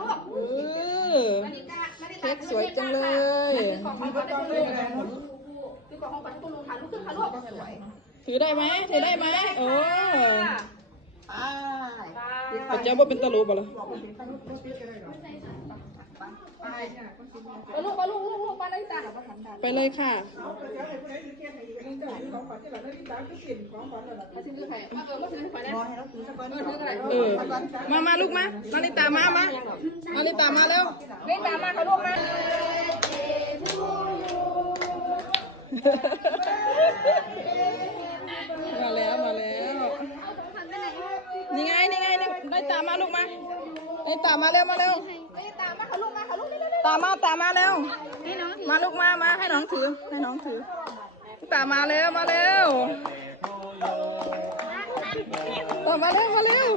ลูกเออนาฬิกานาฬิกาเค้กสวยจังเลย คือกล่องของขวัญให้คุณลุงคือกล่องของขวัญให้คุณลุงค่ะลูกขึ้นค่ะลูกสวยถือได้ไหมถือได้ไหมโอ้ค่ะไปปัจจัยว่าเป็นตะลุบ่ล่ะไปลูกไปลูกลูกลูกไปนา ฬิกาหรอมาทำได้ไปเลยค่ะมาซื้อใครมาเออมาซื้อใครเนี่ยเออซื้ออะไรเออมามาลูกมานาริตามามานาริตามาแล้วเล่นตามมาค่ะลูกมามาแล้วมาแล้วนี่ไงนี่ไงนี่ได้ตามมาลูกมาได้ตามมาเร็วมาเร็วเล่นตามมาค่ะลูกมาค่ะลูกนี่นี่ตามมาตามมาเร็วมาลูกมามาให้น้องถือให้น้องถือตามาเร็วมาเร็วตามมาเร็วมาเร็ว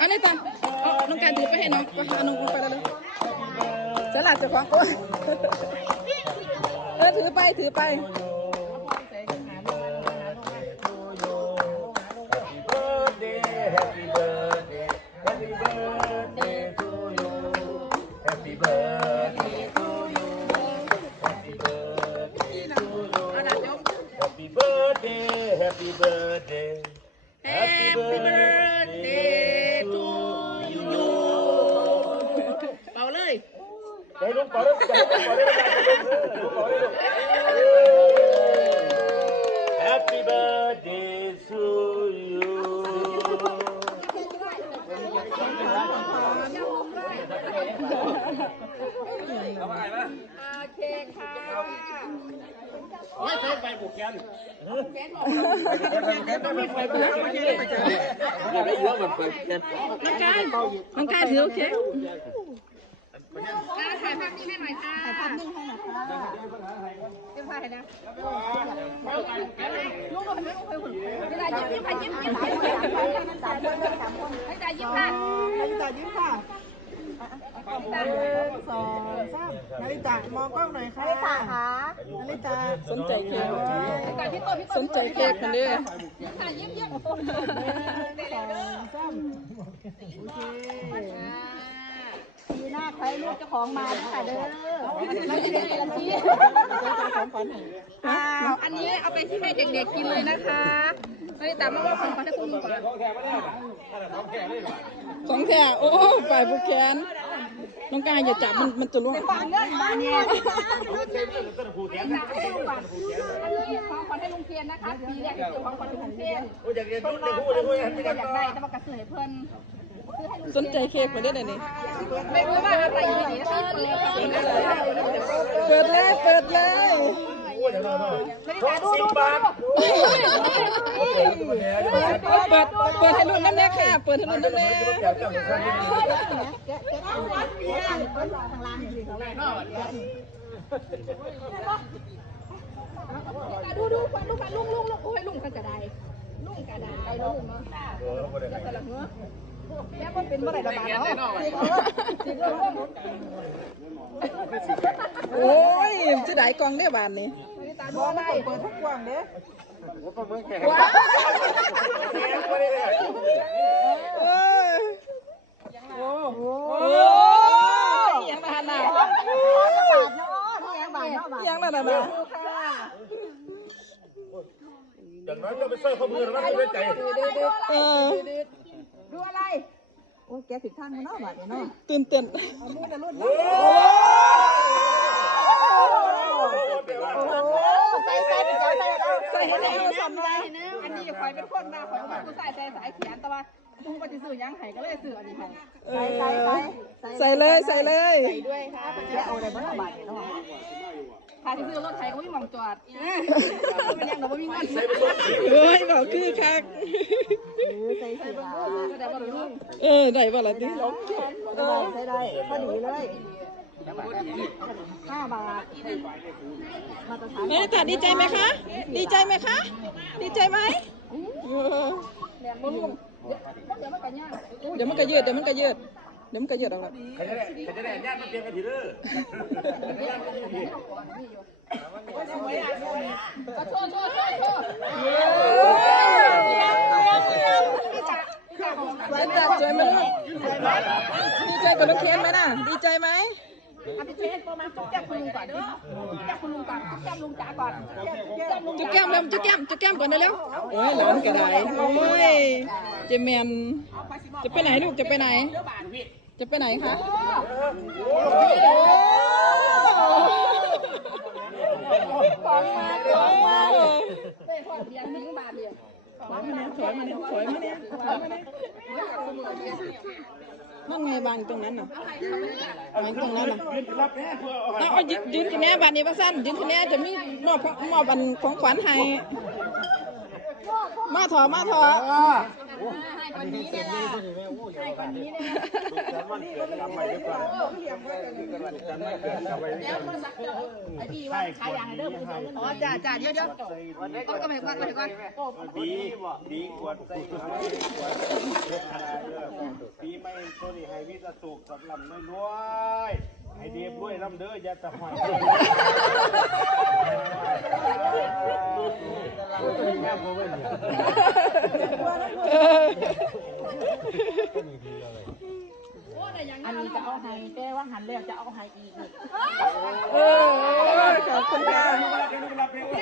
อันนี้ตาเอาน้องการถือไปให้น้องไปเอาน้องไปแล้วเลยจะหลับจะคว้าโอ้ยเออถือไปถือไป happy birthday. Happy birthday to you. เป่าเลยให้ลุงเป่าเลยให้ลุงเป่าเลยลุงเป่าเลยลูก Happy birthday to you. โอเคค่ะไม่ใช่ไปบุกแกนแกนบอกไม่ไปบุกแกน ไม่ใช่ไปเจออย่าได้เยอะเหมือนเปิดแกนน้องการน้องการถือโอเคอ่าถ่ายภาพนี้ให้หน่อยค่ะถ่ายภาพนิ่งให้หน่อยค่ะเตรียมถ่ายให้นะลูกลูกเห็นไหมลูกเคยหุ่นเวลายิ้มยิ้มค่ะยิ้มยิ้มยิ้มสามคนสามคนให้ตายิ้มค่ะ นาฬิตายิ้มค่ะหนึ่ง สองสามนาฬิตามองกล้องหน่อยค่ะนาฬิตาค่ะนาฬิตาสนใจเค้กแต่พี่ต้นพี่สนใจเค้กคนเด้อค่ะยิ้มยิ้มสองสามโอเคปีหน้าใครลูกเจ้าของมาค่ะเด้อเราจะได้กันทีของขวัญให้อ้าวอันนี้เอาไปที่ให้เด็กๆกินเลยนะคะนาฬิตามาว่าของขวัญให้คุณลุงก่อนของแท้โอ้ฝ่ายบุกแขน น้องการอย่าจับมันมันจะล่วงฟังเรื่องบ้านเนี่ยอันนี้ของขวัญให้ลุงเทียนนะคะปีแรกที่ซื้อของขวัญให้ลุงเทียนอยากเรียนรู้เรียนรู้เรียนรู้อย่างนี้ก็กันอยากได้แต่ว่ากระสือให้เพื่อนซื้อให้ลุงสนใจเค้กมาได้ไหนนี่ไม่รู้ว่าอะไรอยู่นี่นะคะเปิดเลยเปิดเลยเปิดเลย พูดอย่างนั้นครบสิบบาทเปิดเปิดให้รุ่นน้ำแน่ค่ะ เปิดให้รุ่นน้ำแน่ดูดูฟันดูฟันลุงลุงลุงโอ้ยลุงกันกระไดลุงกระไดลุงเนาะแต่ละหัวแค่มันเป็นเมื่อไหร่ระบาดเนาะโอ้ยจะได้กองได้บานนี่ ตาดูอะไรเปิดทุกกว้างเด้เออโอ้โหยังนานน่ะยังนานน่ะอย่างน้อยก็ไปสร้อยข้อมือแล้วไม่ได้ใจเออดูอะไรโอ้แกผิดทางมันเนาะบาดเนาะตื่นเต้น ใส่ใส่ใส่ใส่ใส่ให้แล้วสำไรอันนี้คอยเป็นคนมาคอยเป็นผู้ใส่ใส่สายเขียนแต่ว่าลุงปฏิเสธยังไห้ก็เลยสื่ออันนี้ให้เออใส่เลยใส่เลยใส่ด้วยค่ะเอาอะไรบ้างบาดเนาะถ้าที่ซื้อรถไถก็วิ่งมองจอดมันยังหนูวิ่งเงินเฮ้ยบอกคือคักใส่เสื้อก็ได้ว่าลุงเออได้บ่ล่ะติได้ใส่ได้พอดีเลย ห้าบาทมาตรฐานแม่ตาดีใจไหมคะ ดีใจไหมคะ ดีใจไหมเออแรงบ่ลุงเดี๋ยวมันก็ย่างเดี๋ยวมันก็ยืดเดี๋ยวมันก็ยืดเดี๋ยวมันก็ยืดออกแล้วใครจะได้ใครจะได้ญาติมาเตรียมกันทีเด้อก็โชว์โชว์โชว์โชว์ค่ะสวยจัดสวยไหมลูกดีใจกับน้องเคนไหมน่ะดีใจไหม เอาไปเช็ดประมาณจุ๊บแก้มคุณลุงก่อนจุ๊บแก้มคุณลุงก่อนจุ๊บแก้มลุงจ๋าก่อนจุ๊บแก้มลุงจุ๊บแก้มเร็วจุ๊บแก้มจุ๊บแก้มก่อนเร็วๆโอ้ยหลานกระไดโอ้ยเจแมนจะไปไหนลูกจะไปไหน จะไปไหนคะของมาของมาเต้พ่อเบียร์ทิ้งบาทเดียวถอยมาเนี่ยถอยมาเนี่ยถอยมาเนี่ยถอยมาเนี่ย นั่นไงบางตรงนั้นน่ะบางตรงนั้นน่ะเอาเอายืนยืนที่แน่บานนี้ว่าสั้นยืนที่แน่จะมีมอบของมอบอันของขวัญให้มาถอมาถอ ให้คนนี้เนี่ยนะให้คนนี้เนี่ยแล้วโทรศัพท์เดี๋ยวไอ้พี่ว่าขายอย่างไรเด้อผู้ชายอ๋อจ้าจ้าเดี๋ยวเดี๋ยวต้องก็ไปก่อนไปก่อนดีดีกว่าใส่ปีไม่ตัวนี้ให้วิตาสุกสำหรับน้อยรวย ให้เดียบรวยลำเด้ออย่าตะหอยอันนี้จะเอาให้แต่ว่าหันแล้วจะเอาให้อีกเออขอบคุณค่ะ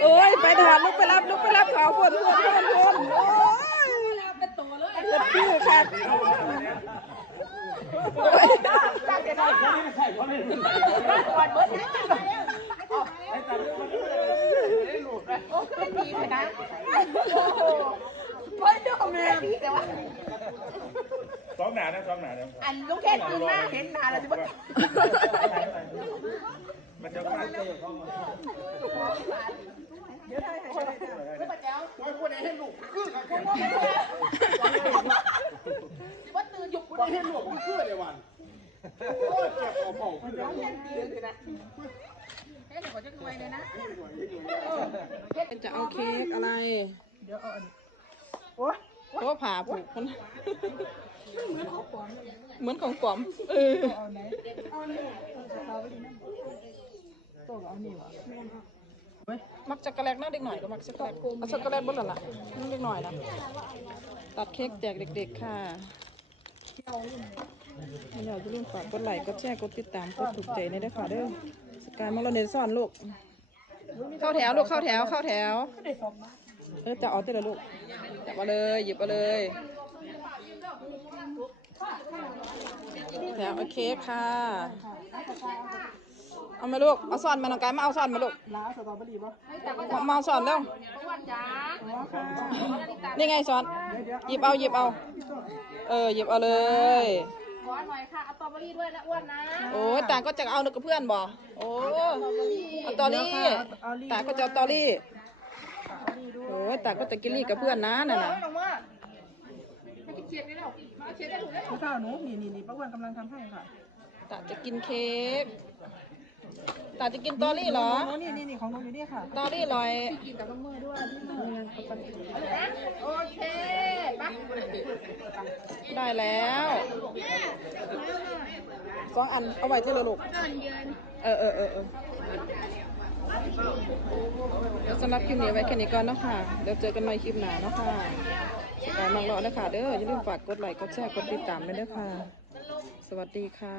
โอ้ยไปถอดลูกไปรับลูกไปรับขอพนพนพนพนโอ้ยเป็นตัวเลยเจ็บพี่ค่ะ จ้าจะได้ก่อนเบิร์ดนะโอ้ขึ้นดีเลยนะโอ้โหเฮ้ยดูแม่แต่ว่าสองหนานะสองหนานะอันลูกแค่ตื่นมาเห็นหนาแล้วจะว่ามันจะมาว่า ตื่นหยุดกูได้เห็นหลวงกูคือในวันโอ้ยเจ็บคอเผาเดี๋ยวเห็นดีเลยนะเฮ้ยเดี๋ยวจะรวยเลยนะจะเอาเค้กอะไร เดี๋ยวเอาอันนี้โอ้ยเพราะว่าผ่าผูกมันเหมือนของปลอมเออเอาไหนเอานี่เอาไปดีนะตัวเอานี่วะเฮ้ยมักช็อกโกแลตนะเด็กหน่อยก็มักช็อกโกแลตเอาช็อกโกแลตบนหล่ะล่ะนี่เด็กหน่อยนะตัดเค้กแจกเด็ก ๆ ค่ะ ไม่อยากจะลืมฝากกดไลค์กดแชร์กดติดตามกดถูกใจในด้วยค่ะเด้อสกายมองเราเน้นสอนลูก เข้าแถวลูกเข้าแถวเข้าแถว เออจะเอาแต่ละลูกจับเอาเลยหยิบเอาเลยแถวเอาเค้กค่ะ เอามาลูก เอาซ่อนมาน้องกายมาเอาซ่อนมาลูกลาสตรอเบอรี่ปะมามาเอาซ่อนเร็วอ้วนจ้าอ๋อค่ะนี่ไงซ่อนเดี๋ยวหยิบเอาหยิบเอา เออหยิบเอาเลยขอหน่อยค่ะเอาตอเบอรี่ด้วยนะอ้วนนะโอ้ยต่างก็จะเอาหนึ่งกับเพื่อนบ่โอ้เอาตอรี่ต่างก็จะเอาตอรี่โอ้ยต่างก็จะกินลี่กับเพื่อนนะนั่นน่ะลงมาให้กินเชียร์ได้แล้วมาเชียร์ได้ถูกแล้วพี่ข้าวหนูนี่นี่นี่ป้าอ้วนกำลังทำให้ค่ะต่างจะกินเค้ก ต่างจะกินตอรี่เหรออ๋อนี่นี่นี่ของหนูอยู่นี่ค่ะ ตอรี่ลอยกินกับมือด้วยนะโอเคมาได้แล้วสองอันเอาไว้ที่ละลูกเออเออเออเออเดี๋ยวสำหรับคลิปนี้ไว้แค่นี้ก่อนเนาะคะเดี๋ยวเจอกันใหม่คลิปหน้าเนาะค่ะสกายมังรอนะคะเด้ออย่าลืมฝากกดไลค์กดแชร์กดติดตามด้วยเด้อค่ะ สวัสดีค่ะ